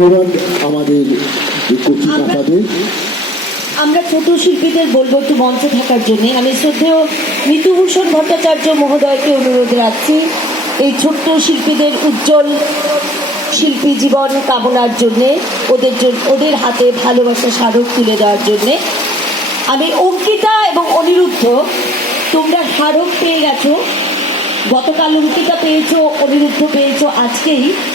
ধন্যবাদ আমাদের কচি কাকাদের। আমরা ছোট শিল্পীদের বলবো একটু মঞ্চে থাকার জন্য। আমি শ্রদ্ধেয় মিতুভূষণ ভট্টাচার্য মহোদয়কে অনুরোধ রাখছি এই ছোট্ট শিল্পীদের উজ্জ্বল শিল্পী জীবন কামনার জন্যে, ওদের হাতে ভালোবাসা স্মারক তুলে দেওয়ার জন্যে। আমি অঙ্কিতা এবং অনিরুদ্ধ, তোমরা স্মারক পেয়ে গেছো, গতকাল অঙ্কিতা পেয়েছো, অনিরুদ্ধ পেয়েছো, আজকেই